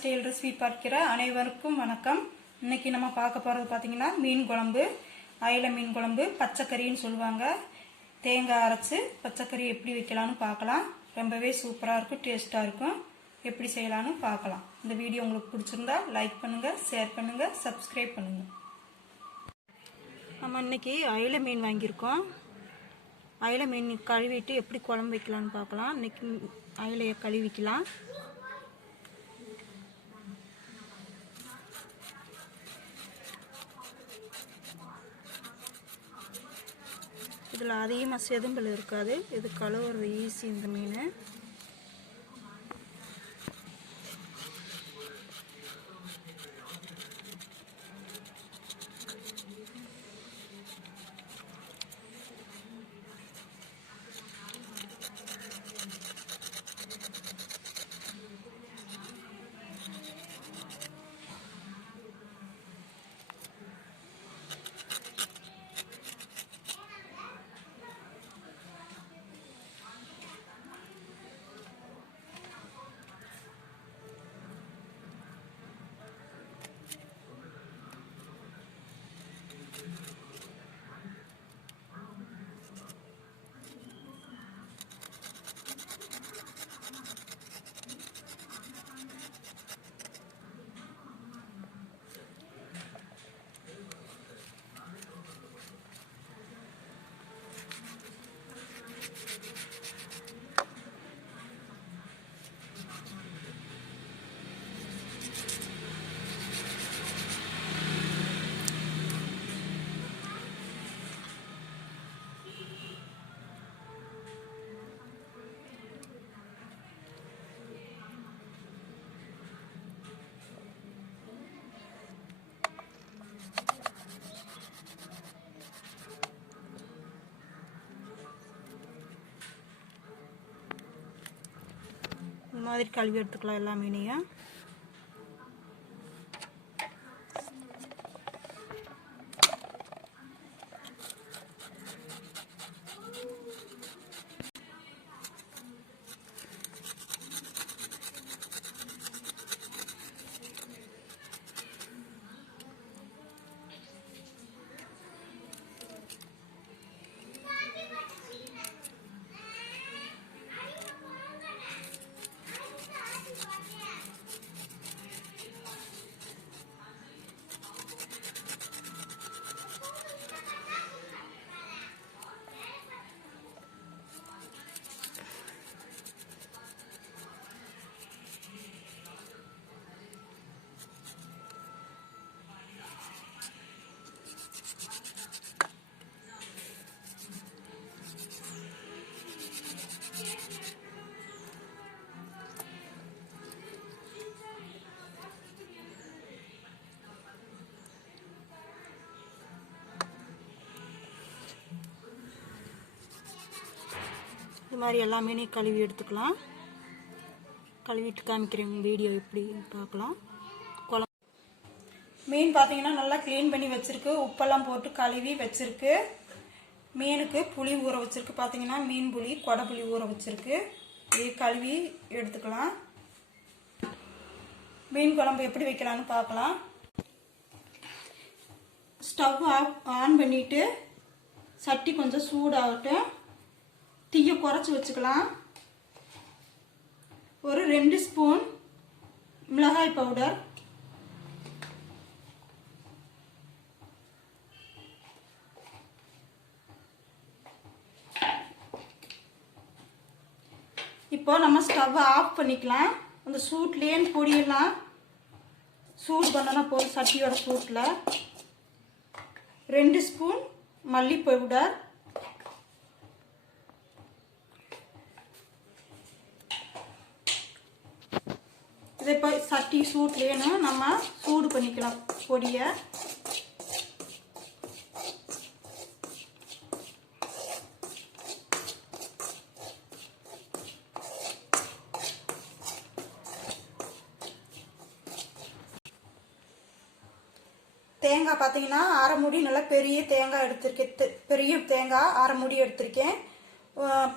Style recipe பார்க்கிற அனைவருக்கும் வணக்கம். இன்னைக்கு நம்ம பார்க்க போகிறது பார்த்தீங்கன்னா மீன் குழம்பு, அயலை மீன் குழம்பு, பச்சைக்கறின்னு சொல்லுவாங்க. தேங்காய் அரைச்சி பச்சைக்கறி எப்படி வைக்கலான்னு பார்க்கலாம். ரொம்பவே சூப்பராக இருக்கும், டேஸ்ட்டாக இருக்கும். எப்படி செய்யலான்னு பார்க்கலாம். இந்த வீடியோ உங்களுக்கு பிடிச்சிருந்தா லைக் பண்ணுங்கள், ஷேர் பண்ணுங்கள், சப்ஸ்கிரைப் பண்ணுங்கள். நம்ம இன்னைக்கு அயலை மீன் வாங்கியிருக்கோம். அயலை மீன் கழுவிட்டு எப்படி குழம்பு வைக்கலான்னு பார்க்கலாம். இன்னைக்கு அயலையை கழுவிக்கலாம். இதில் அதிகமாக செதும்பல் இருக்காது. இது கழுவுறது ஈஸி. இந்த மீன் இந்த மாதிரி கழுவி எடுத்துக்கலாம் எல்லா மீனையும். இது மாதிரி எல்லா மீனையும் கழுவி எடுத்துக்கலாம். கழுவிட்டு காமிக்கிறேன் வீடியோ எப்படி பார்க்கலாம். குழம்பு மீன் பார்த்தீங்கன்னா நல்லா க்ளீன் பண்ணி வச்சுருக்கு. உப்பெல்லாம் போட்டு கழுவி வச்சுருக்கு. மீனுக்கு புளி ஊற வச்சுருக்கு. பார்த்தீங்கன்னா மீன் புளி, கொடை புளி ஊற வச்சுருக்கு. இது கழுவி எடுத்துக்கலாம். மீன் குழம்பு எப்படி வைக்கலான்னு பார்க்கலாம். ஸ்டவ் ஆன் பண்ணிவிட்டு சட்டி கொஞ்சம் சூடாகட்டும். தீயை குறைச்சி வச்சுக்கலாம். ஒரு 2 ஸ்பூன் மிளகாய் பவுடர், இப்போ நம்ம ஸ்டவ் ஆஃப் பண்ணிக்கலாம். அந்த சூட்லேயே பொடியெல்லாம் சூடு பண்ணனா போதும். சட்டியோட சூட்டில் 2 ஸ்பூன் மல்லி பவுடர், இதை இப்போ சட்டி சூட்லேன்னு நம்ம சூடு பண்ணிக்கலாம் பொடியை. தேங்காய் பார்த்தீங்கன்னா அரை மூடி நல்லா பெரிய தேங்காய் எடுத்திருக்கேன். பெரிய தேங்காய் அரை மூடி எடுத்திருக்கேன்.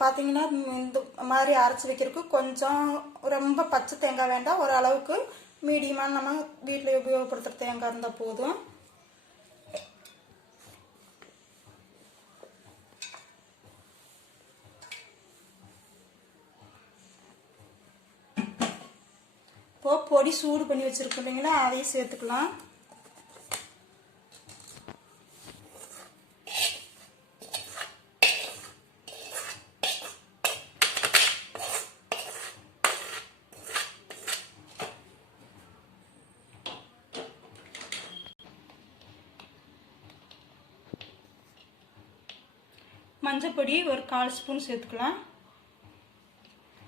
பார்த்தீங்கன்னா இந்த மாதிரி அரைச்சி வைக்கிறதுக்கு கொஞ்சம் ரொம்ப பச்சை தேங்காய் வேண்டாம், ஓரளவுக்கு மீடியமான நம்ம வீட்டில் உபயோகப்படுத்துகிற தேங்காய் இருந்தால் போதும். இப்போ பொடி சூடு பண்ணி வச்சுருக்கோம் இல்லைங்களா, அதையும் சேர்த்துக்கலாம். மஞ்சப்பொடி ஒரு 1/4 ஸ்பூன் சேர்த்துக்கலாம்.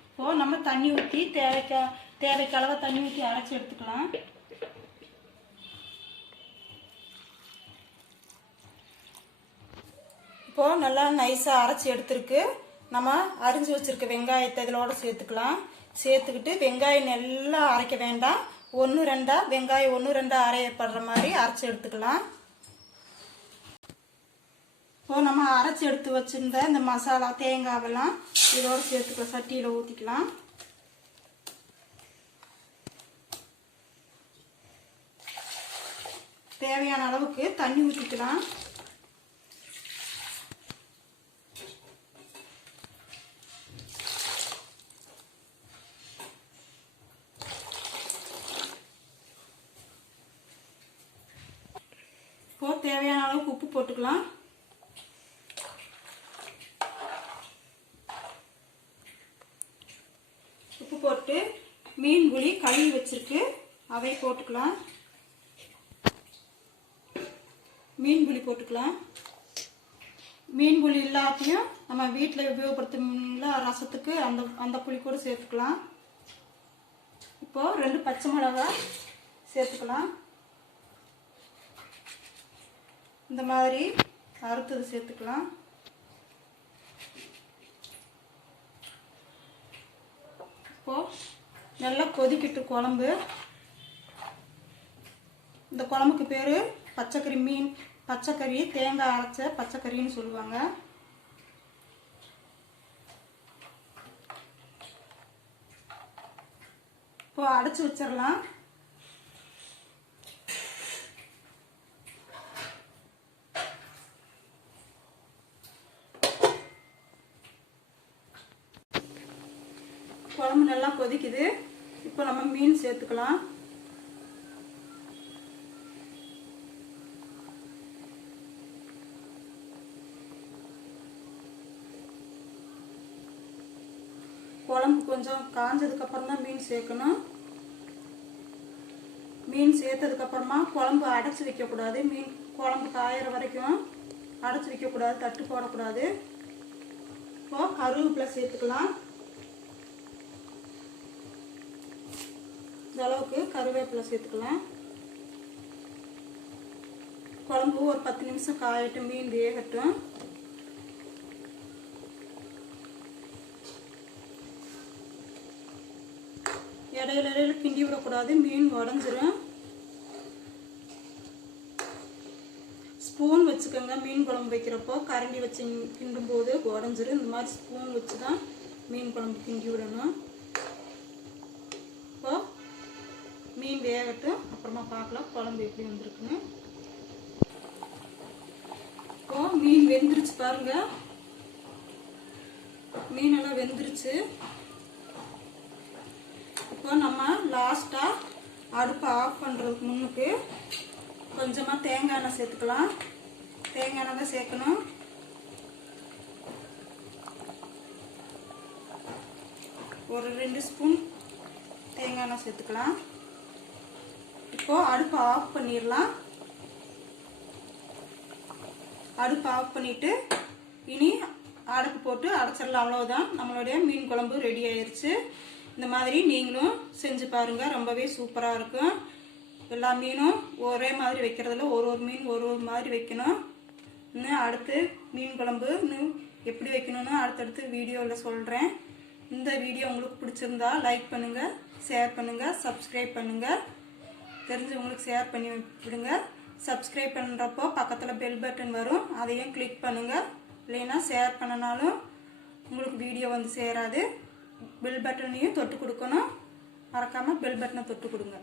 இப்போது நம்ம தண்ணி ஊற்றி தேவைக்கு அளவாக தண்ணி ஊற்றி அரைச்சி எடுத்துக்கலாம். இப்போது நல்லா நைஸாக அரைச்சி எடுத்துருக்கு. நம்ம அரிஞ்சு வச்சுருக்க வெங்காயத்தை இதோட சேர்த்துக்கலாம். சேர்த்துக்கிட்டு வெங்காயம் நல்லா அரைக்க வேண்டாம், 1-2 வெங்காயம் 1-2 அரையப்படுற மாதிரி அரைச்சி எடுத்துக்கலாம். இப்போ நம்ம அரைச்சி எடுத்து வச்சிருந்த இந்த மசாலா தேங்காவெல்லாம் இதோடு சேர்த்துக்கலாம். சட்டியில் ஊற்றிக்கலாம். தேவையான அளவுக்கு தண்ணி ஊற்றிக்கலாம். இப்போ தேவையான அளவுக்கு உப்பு போட்டுக்கலாம். உப்பு போட்டு மீன் புளி கழுவி வச்சிருக்கு, அதை போட்டுக்கலாம். மீன் புளி போட்டுக்கலாம். மீன் புளி எல்லாத்தையும் நம்ம வீட்டில் உபயோகப்படுத்த ரசத்துக்கு அந்த புளி கூட சேர்த்துக்கலாம். இப்போ 2 பச்சை மிளகாய் சேர்த்துக்கலாம். இந்த மாதிரி அறுத்தது சேர்த்துக்கலாம். இப்போ நல்லா கொதிக்கிட்டு குழம்பு. இந்த குழம்புக்கு பேர் பச்சைக்கறி மீன், பச்சைக்கறி தேங்காய் அரைச்ச பச்சைக்கறின்னு சொல்லுவாங்க. இப்போ அடைச்சி வச்சிடலாம். குழம்பு நல்லா கொதிக்குது. இப்போ நம்ம மீன் சேர்த்துக்கலாம். குழம்பு கொஞ்சம் காஞ்சதுக்கு அப்புறம் தான் மீன் சேர்க்கணும். மீன் சேர்த்ததுக்கு அப்புறமா குழம்பு அடைச்சி வைக்க கூடாது. மீன் குழம்பு காயிற வரைக்கும் அடைச்சி வைக்க கூடாது, தட்டு போடக்கூடாது. இப்போ கருவேப்பிலை சேர்த்துக்கலாம். இந்த அளவுக்கு கருவேப்பிலை சேர்த்துக்கலாம். குழம்பு ஒரு 10 நிமிஷம் காயட்டும், மீன் வேகட்டும். இடையில கிண்டி விடக்கூடாது, மீன் உடஞ்சிரும். ஸ்பூன் வச்சுக்கோங்க. மீன் குழம்பு வைக்கிறப்போ கரண்டி வச்சு கிண்டும் போது உடஞ்சிரும். இந்த மாதிரி ஸ்பூன் வச்சு தான் மீன் குழம்பு கிண்டி விடணும். இப்போ மீன் வேகட்டும், அப்புறமா பார்க்கலாம் குழம்பு எப்படி வந்திருக்குன்னு. இப்போ மீன் வெந்துருச்சு பாருங்க. மீன் எல்லாம் வெந்துருச்சு. இப்போ நம்ம லாஸ்டா அடுப்பை ஆஃப் பண்றதுக்கு முன்னுக்கு கொஞ்சமா தேங்காய் எண்ணெய் சேர்த்துக்கலாம். தேங்காய் எண்ணெய் தான் சேர்க்கணும். ஒரு 2 ஸ்பூன் தேங்காய் எண்ணெய் சேர்த்துக்கலாம். இப்போ அடுப்பை ஆஃப் பண்ணிடலாம். அடுப்பை ஆஃப் பண்ணிட்டு இனி அடுப்பு போட்டு அடைச்சிடலாம். அவ்வளோதான், நம்மளுடைய மீன் குழம்பு ரெடி ஆயிருச்சு. இந்த மாதிரி நீங்களும் செஞ்சு பாருங்க, ரொம்பவே சூப்பராக இருக்கும். எல்லா மீனும் ஒரே மாதிரி வைக்கிறதுல ஒரு மீன் ஒரு மாதிரி வைக்கணும். இன்னும் அடுத்து மீன் குழம்பு இன்னும் எப்படி வைக்கணும்னு அடுத்தடுத்து வீடியோவில் சொல்கிறேன். இந்த வீடியோ உங்களுக்கு பிடிச்சிருந்தா லைக் பண்ணுங்கள், ஷேர் பண்ணுங்கள், சப்ஸ்கிரைப் பண்ணுங்கள். தெரிஞ்சவங்களுக்கு ஷேர் பண்ணி விடுங்க. சப்ஸ்கிரைப் பண்ணுறப்போ பக்கத்தில் பெல் பட்டன் வரும், அதையும் கிளிக் பண்ணுங்கள். இல்லைன்னா ஷேர் பண்ணனாலும் உங்களுக்கு வீடியோ வந்து சேராது. பெல் பட்டனையும் தொட்டு கொடுக்கணும். மறக்காமல் பெல் பட்டனை தொட்டு கொடுங்க.